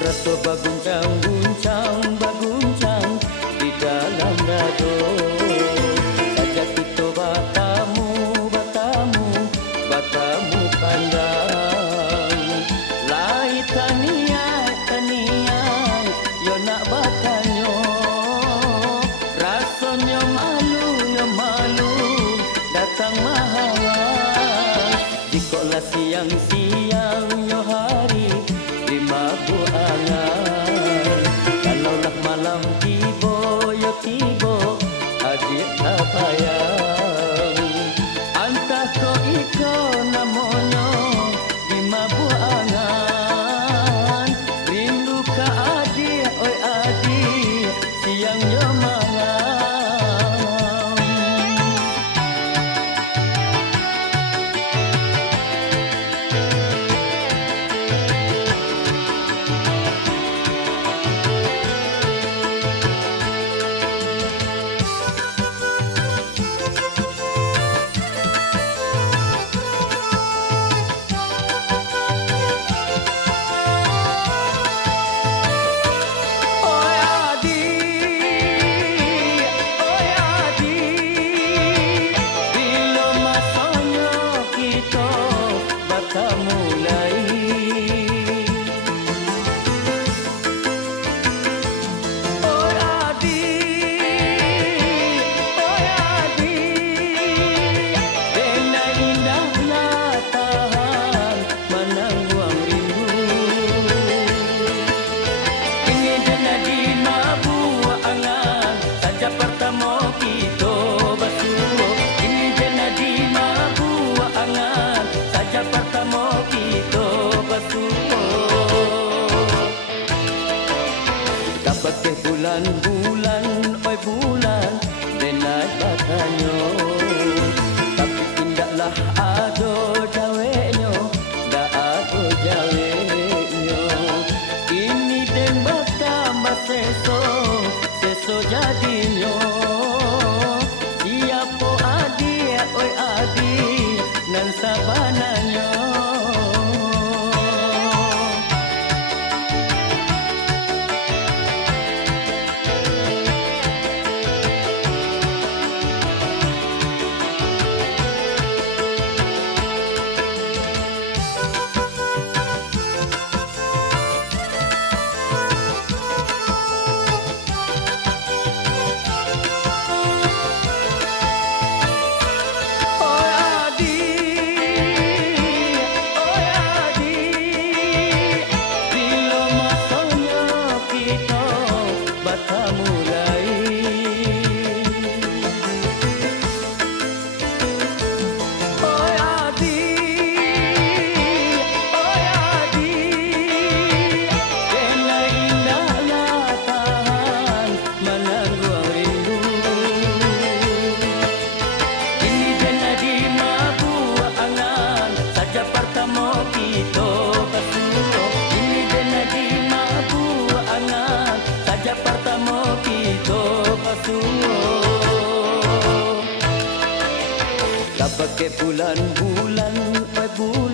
Rasa baguncang-guncang, baguncang di dalam dado. Sajak kita batamu, batamu, batamu pandang. Lai taniai, taniai, yo nak batanyo. Rasanya malu, yo malu, datang mahal. Jikalau siang-siang, yo hari, mabuk angan. Kalaulah malam tiba, ya tiba, adik tak payah. Antah ko iko namanya di mabuk angan. Rindu ka adik, oi adik, siangnya mangan. Pakai bulan-bulan, oi bulan, denai batanyo. Tapi tindaklah ada jawenyo, dah ada jawenyo. Ini den bertambah seso, seso jadinyo. Siapa adik, oi adik, nan sabananyo. Tak pakai bulan-bulan, oi bulan.